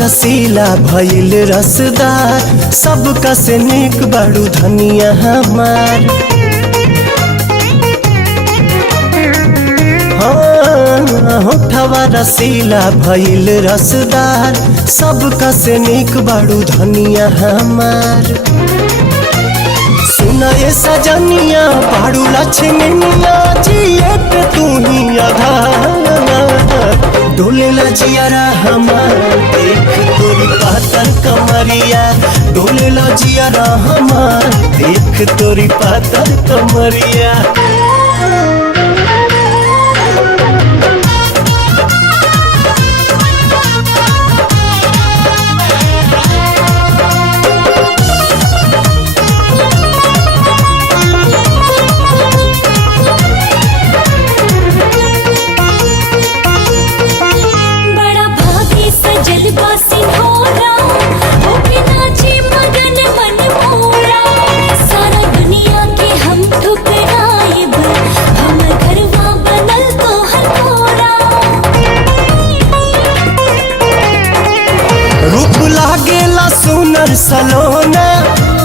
रसीला भइल रसदार, सबका से निक बड़ू धनिया हमार। होठवा रसीला भइल रसदार, सबका से निक बड़ू धनिया हमार। सुना ये सजनिया बाड़ू लक्ष्मनिया जिए पे तू ही आधार। डोलेला जियारा हमार देख तोरी पातर कमरिया, डोलेला जियारा हमार देख तोरी पातर कमरिया। सुनर सलोना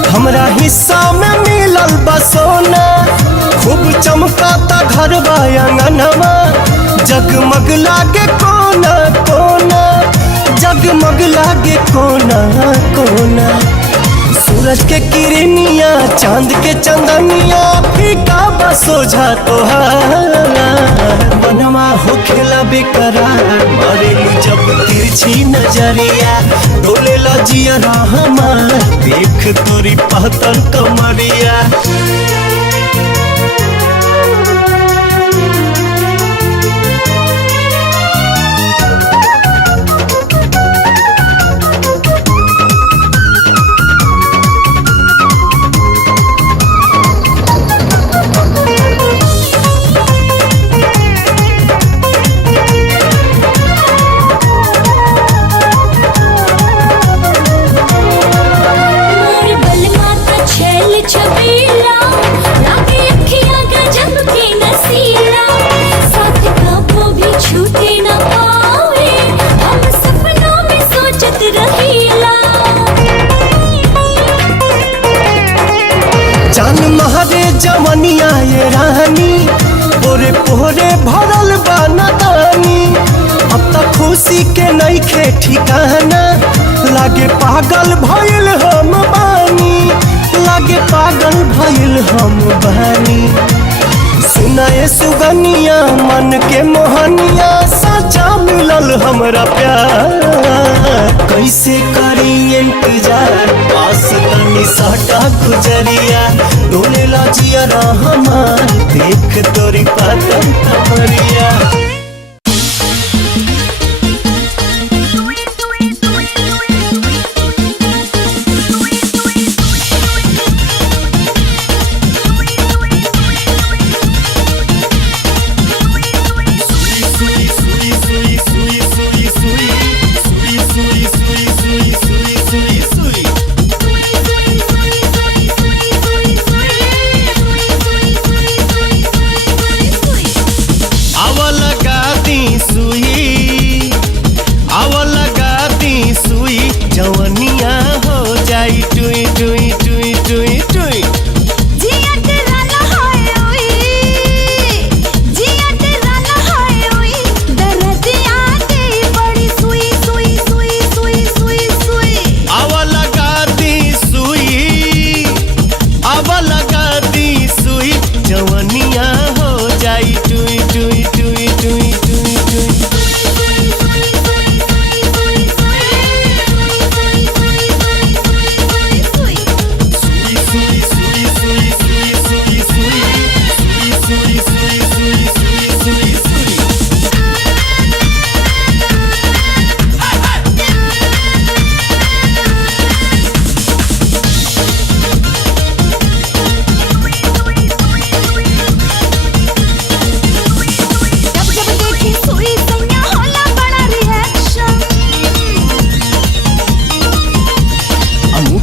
हमरा हिस्सा में मिलल बसोना, खूब चमकाता घर आंगनवा, जगमग लागे कोना कोना, जगमग लागे कोना कोना। सूरज के किरनिया चांद के चंदनिया फीका बसोझा तोहार। बनवा होखेला बेकरार मरेलू जब तिरछी नजरिया, डोलेला जियारा हमार देख तोरी पातर कमरिया। जान महरे जवनिया ये रानी, पोरे पोरे भरल बानी। अब तक खुशी के नइखे ठिकाना, लागे पागल भइल हम बानी, लागे पागल भइल हम बानी। सुनाए सुगनिया मन के मोहनिया, सच्चा मिलल हमरा प्यार। कैसे करी इंतजार पास तनी साटा गुजरिया, डोलेला जियारा हमार देख तोरी पातर कमरिया। जवनिया हो जाई टुई टुई टुई टुई टुई, जिया तेरा लहाए ओई, जिया तेरा लहाए ओई, दर्दिया दे बड़ी सुई सुई सुई सुई सुई सुई। आवा लगा दी सुई, आवा लगा दी सुई, जवनिया हो जाई टुई टुई टुई टुई टुई टुई।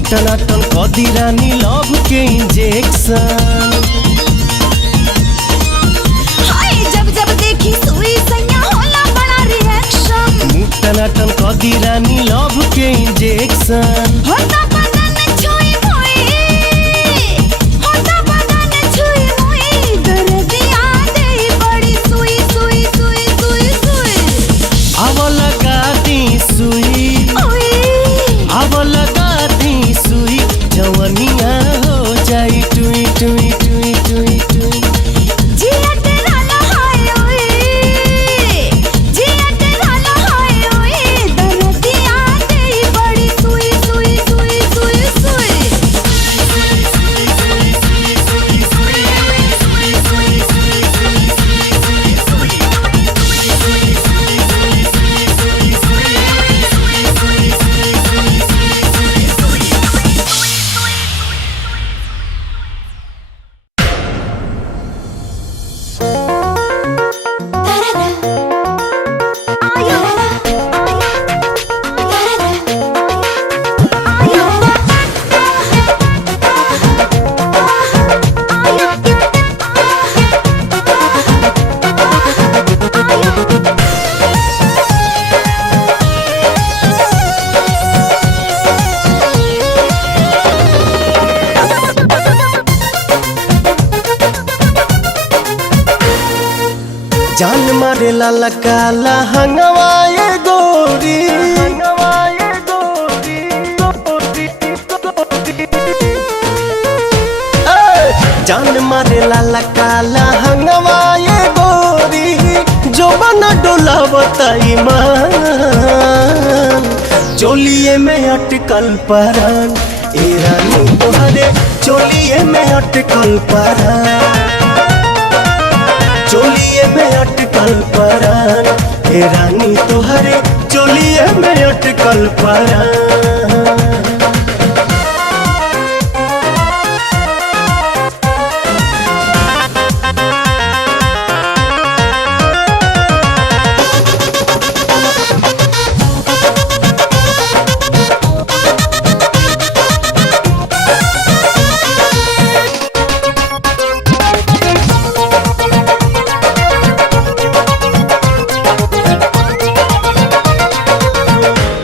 टनाटन कदी रानी लव के इंजेक्शन, हाय जब जब देखी सुई सैया होला बड़ा रिएक्शन। टनाटन कदी रानी लव जान मारे लाला काला हंगवाए गोरी हंगवाए गोरी जान मारे लाला काला हंगवाए गोरी जो बना डोला बताई मान चोलिए में अटकल परान ए रानी तोहरे चोलिए में अटकल परान चोलिए में अटकल परान ए रानी तोहरे चोलिए में अटकल परान।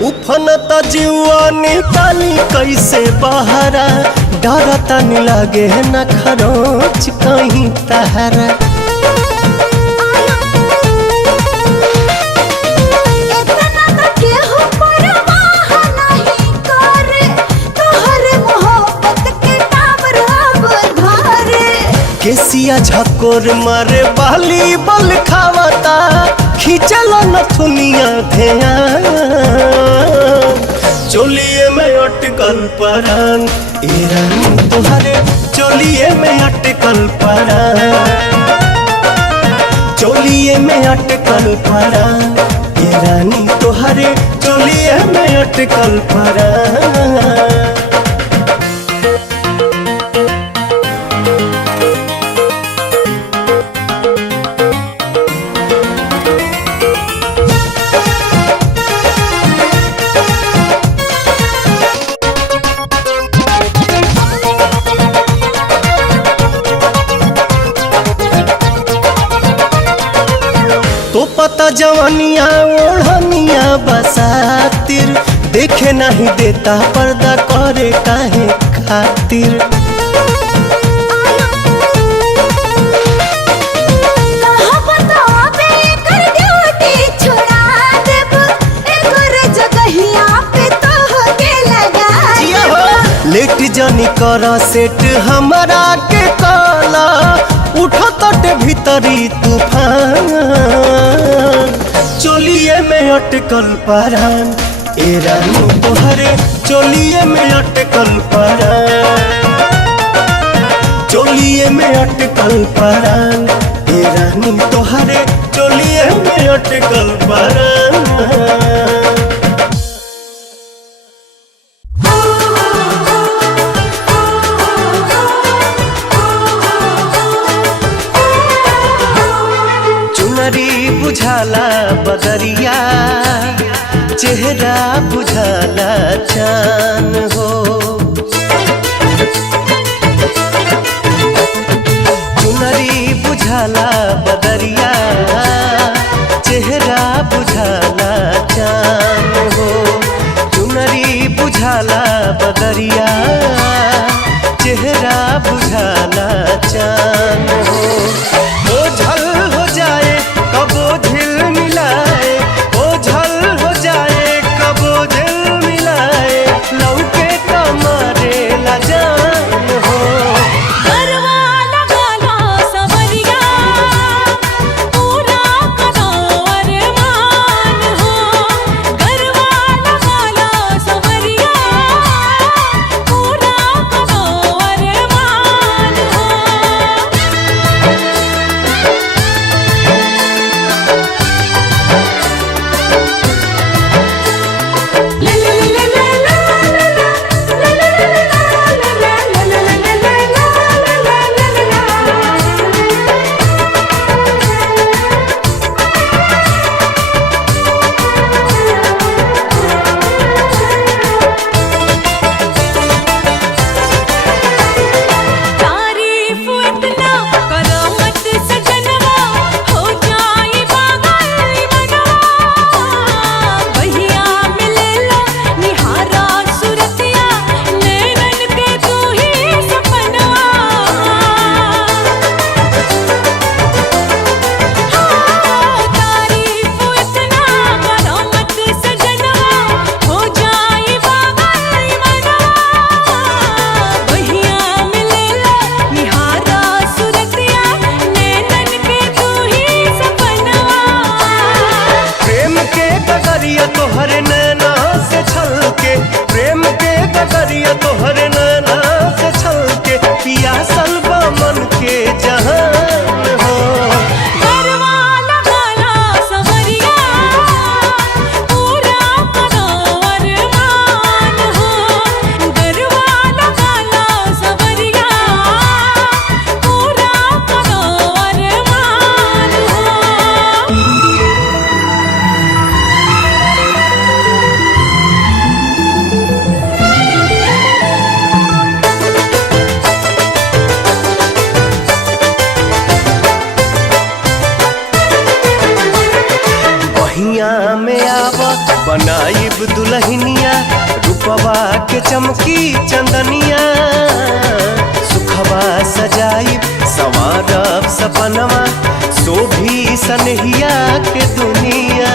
उफनता जीवा निकाली कैसे बहरा डरता नहीं लागे न खरोच कहीं तहरा इतना तो केहू परवाह नहीं करे तोहरे मोहब्बत के टावर अब धरे केसिया झकोर मारे बाली बल खावता खींचल नथुनिया ध्यान चोलिए में अटकल परान ए रानी तोहरे चोलिए में अटकल परान चोलिए में अटकल परान ए रानी तोहरे चोलिए में अटकल परान। तो पता जवानिया ओढ़निया बसातिर देखे नहीं देता पर्दा करे काहे खातिर लेट जानी कर सेट हमारा के काला उठत भीतरी तूफान चोलिए में अटकल परान ए रानी तोहरे चोलिए में अटकल परान चोलिए में अटकल परान ए रानी तोहरे चोलिए में अटकल परान। बुझाला बदरिया चेहरा बुझाला चान हो चुनरी बुझाला बदरिया चेहरा बुझाला चान हो चुनरी बुझाला बदरिया चेहरा बुझाला चान हो झल हो जाए कबो झिल मिलाए ओ झल हो जाए कबो झिल मिलाए लौके कमरे ला जान हो गरवा लगाला सवरिया बनाइब दुल्हनिया रूपवा के चमकी चंदनिया सुखवा सजाइब संवारब सपनवा शोभी सनहिया के दुनिया।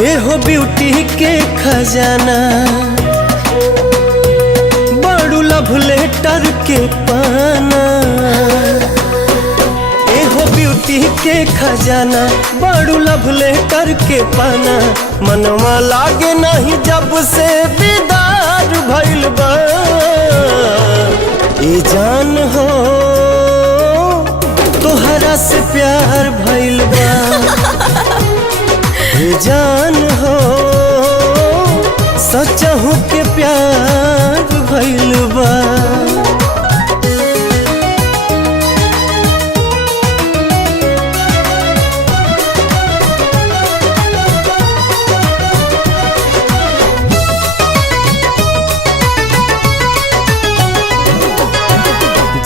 ए हो ब्यूटी के खजाना, बड़ू लव लेटर के पाना। ए हो ब्यूटी के खजाना, बड़ू लव लेटर के पाना। मनवा लागे नहीं जब से दीदार भइल बा। ए जान हो तोहरा से प्यार भइल बा। ए जान हो सचहु के प्यार भइल बा।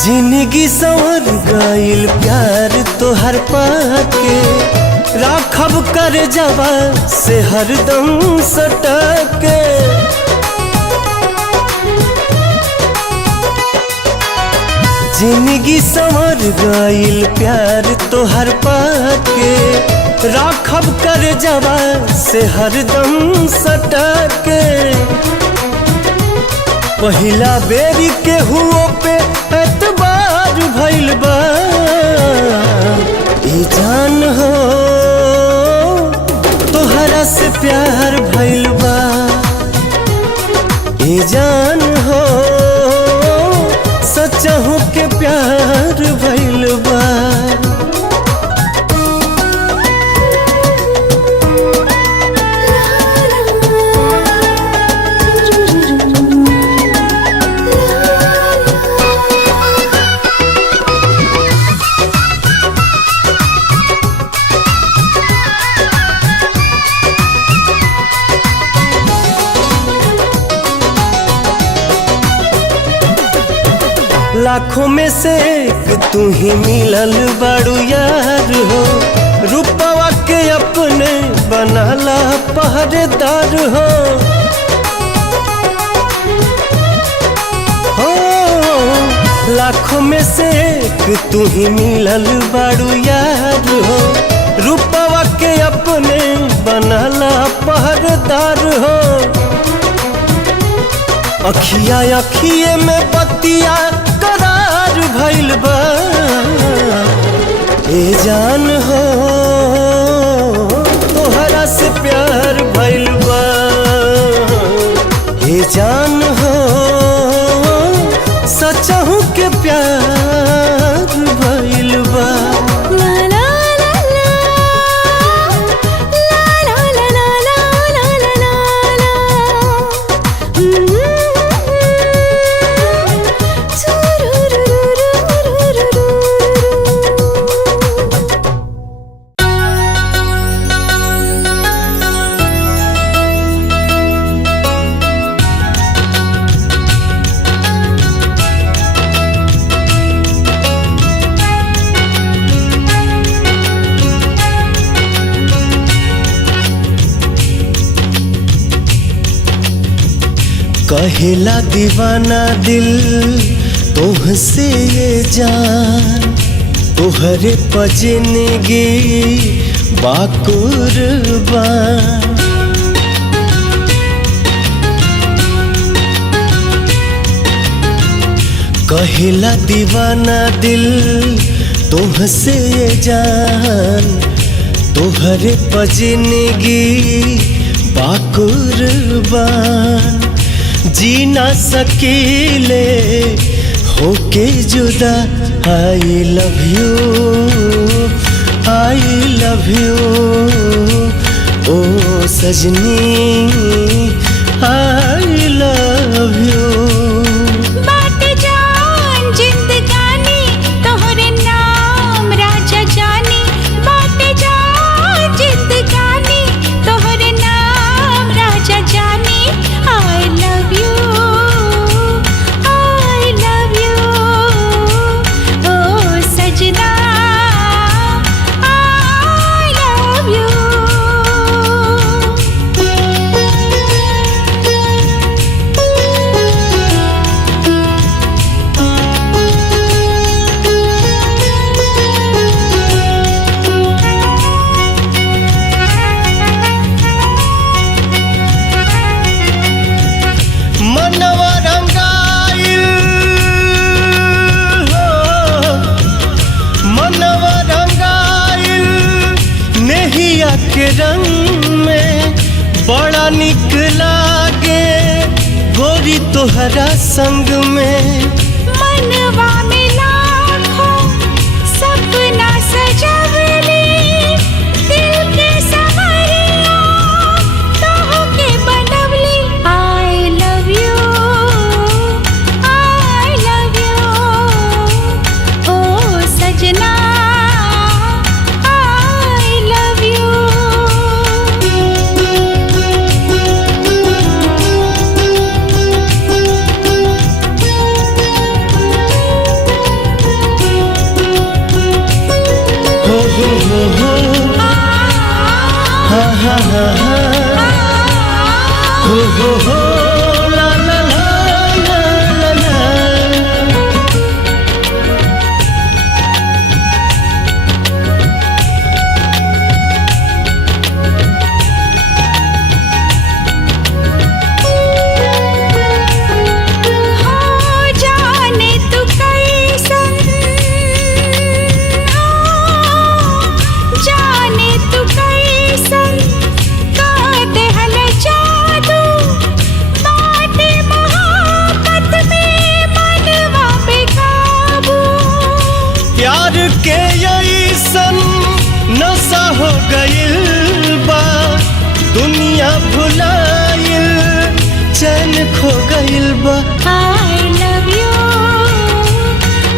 जिंदगी संवर गइल प्यार तोहर पाके। राखब कर जवा से हरदम सटके। जिंदगी संवर गइल प्यार तोहर पाके। राखब कर जवा से हरदम सटके। पहिला बेरी के हुओ पे एतबार भइल बा। ए जान हो तोहरा से प्यार भइल बा। ए जान हो सचहु के प्यार भइल बा। लाखों में से एक तू ही मिलल बड़ू यार हो। रूपवा के अपने बनाला पहरेदार हो। लाखों में से एक तू ही मिलल बड़ू यार हो। रूपवा के अपने बनाला पहरेदार हो। अखिया अखिए में बतिया करार भइल बा। ए जान हो तोहरा से प्यार भइल बा। ए जान हो सचहु के प्यार भइल बा। कहेला दीवाना दिल तोहसे ये जान। तोहरे पजनगी बाकुर्बान। कहेला दीवाना दिल तोहसे ये जान। तोहरे पजनगी बाकुर्बान। जी ना सकीले होके जुदा। I love you I love you ओ सजनी आई लव यू। मनवा रंगाइल नेहिया के रंग में बड़ा निक लागे गोरी तोहरा संग में। मनवा में लाखों सपना सजवली दिल के सवरिया तोह के बनवली। I love you, I love you, ओ सजना I love you। हा हा हा हा हो ला ला ला ला ला। जाने तू कैसन, जाने तू कैसन का देहल जादू बाटे मोहब्बत में मनवा पे काबू। प्यार के ऐसन नशा हो गइल बा दुनिया भुलाइल चैन खो गइल बा। I love you,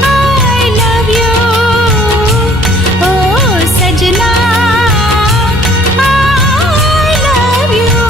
I love you, ओ सजना I love you।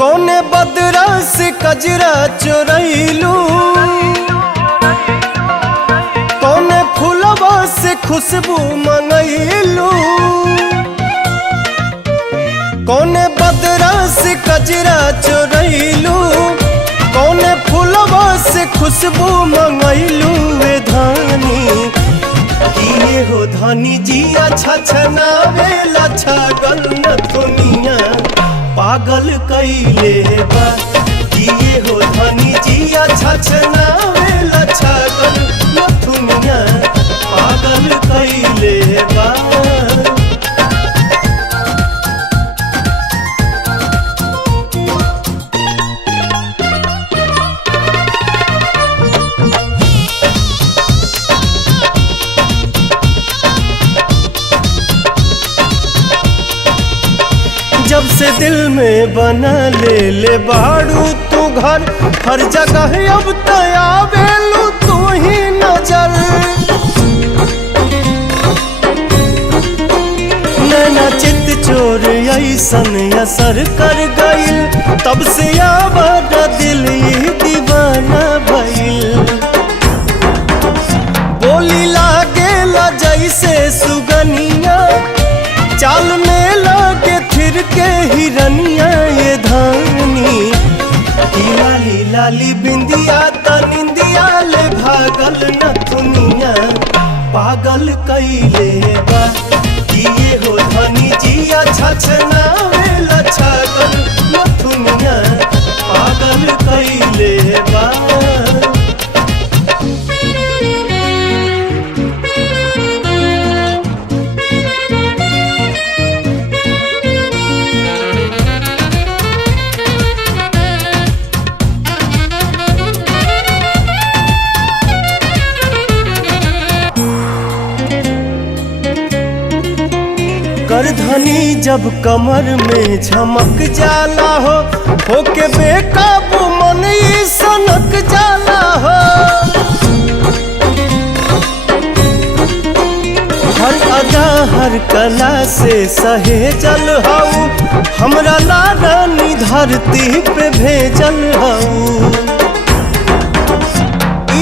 कौने बदरा से कजरा चोरैलू कौने फूलवा से खुशबू मंगैलू। कौने बदरा से कजरा चोरैलू कौने फूलवा से खुशबू मंगैलू। वे धानी किए हो धानी जिया छछनावेला छागल न दुनिया पागल कैले बा। किए हो धनी जिया छछनावेला छागल न दुनिया पागल कैले बा। जब से दिल में बना ले बाड़ू तू घर हर जगह अब तयावेलू तू ही नजर। नैना चित चोर ऐसन असर कर गइल तब से आवारा दिल ही दीवाना भइल। बोली लागेला जैसे सुगनिया चाल में लागे फिर के हिरनिया। ये धानी की लाली लाली बिंदिया तनिंदिया ले भागल न दुनिया पागल कैले बा। किए हो धनी जिया छछनावेला छागल न दुनिया पागल कैले बा। करधनी जब कमर में झमक जाला हो होके बेकाबू मन ही सनक जाला हो। हर अदा हर कला से सहेजल हऊ, हमरा लारानी धरती पे भेजल हऊ।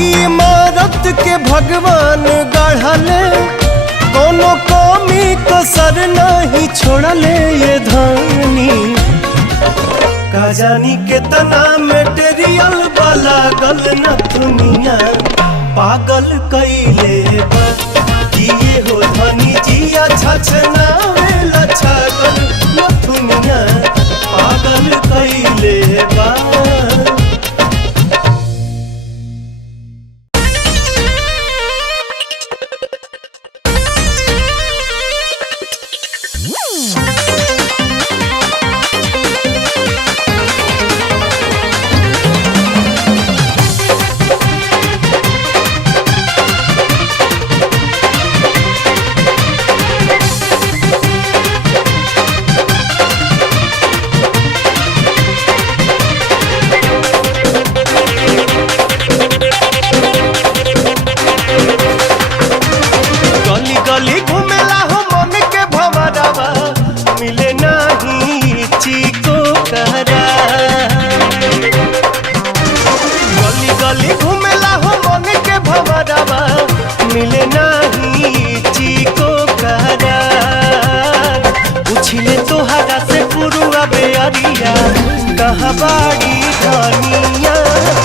इमारत के भगवान गढ़ले, कोनो कमी कसर नहीं छोड़ले ये धानी। का जानी कितना मटेरियल वाला गल न दुनिया पागल कैले बा। किए हो धनी जिया छछनावे लछगल न दुनिया पागल कैले बा। मिले नहीं चीको करार, पूछिले तोहरा से पुरुआ बेअरिया, कहाँ बाड़ी धनिया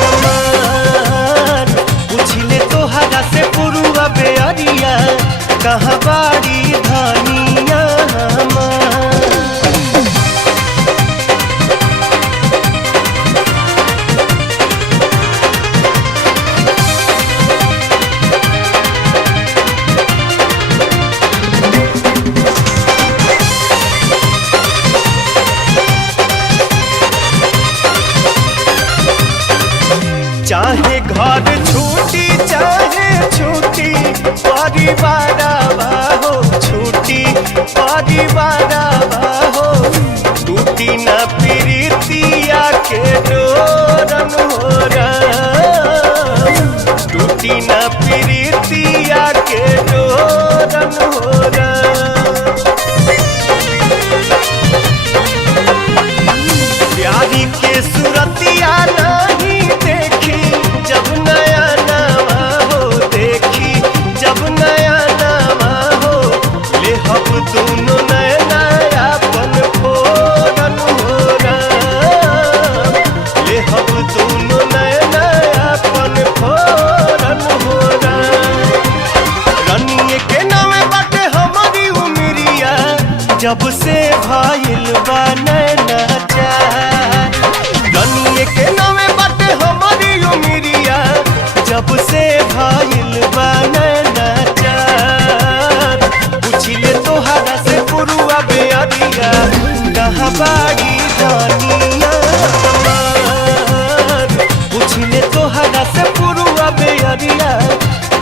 हमार। पूछिले तोहरा से पुरुआ बेअरिया, कहाँ बाड़ी धनिया हमार। चाहे घर छूटी चाहे छूटी परिवार हो, छूटी परिवार हो, टूटी न प्रीतिया के डोरन हो राम। टूटी न प्रीतिया के डोरन हो राम। प्यारी के सुरतिया नहीं देखी जब नया नवा हो, देखी जब नया नवा हो, ले हम दोनों नया नया पन फोरन हो राम। ले हम दोनों नया नया पन फोरन हो राम। रनिए के नामे बाटे हमारी उमरिया, जब से भाईल बा नैना चार। रनिए के नामे बाटे हमारी उमरिया, जब से भाईल बा नैना चार। पूछिले तोहरा से पुरुआ बेअरिया, कहाँ बाड़ी धनिया हमार। पूछिले तोहरा से पुरुआ बेअरिया,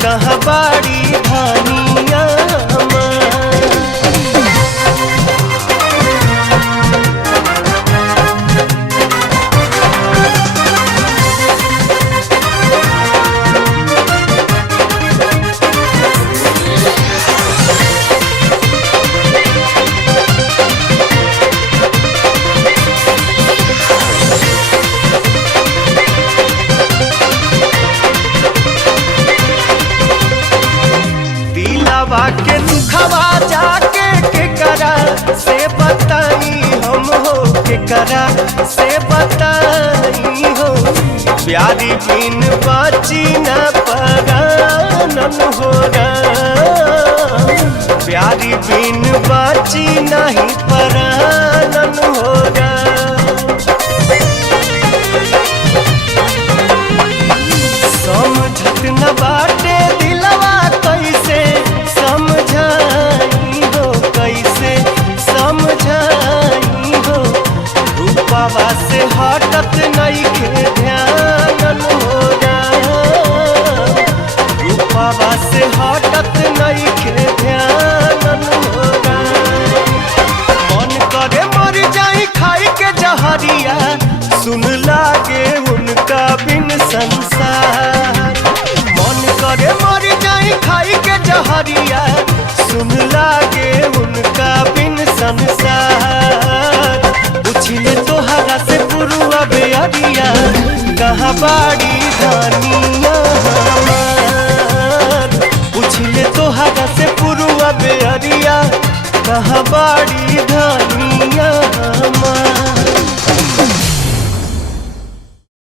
कहाँ बाड़ी धनिया हमार। के दुखवा जाके के करा से बताई हम हो, के करा से बताई हो। प्यारी बिन बाची न परानन हो राम। प्यारी बिन बाची नहीं परानन हो राम। समझत न बाटे दिलवा कैसे समझाई हो, कैसे समझाई हो। रूपावा से हटत नहीं के ध्यान हो राम। रूपावा से हटत नहीं के ध्यान हो राम। मन करे मर जाई खाई के जहरिया, सुन लागे उनका बिन संसार। मन करे मर जाई खाई के जहरिया, सुन लागे कहाँ बाड़ी धनिया हमार पूछले तोहरा से पुरुआ बेअरिया कहाँ बाड़ी धनिया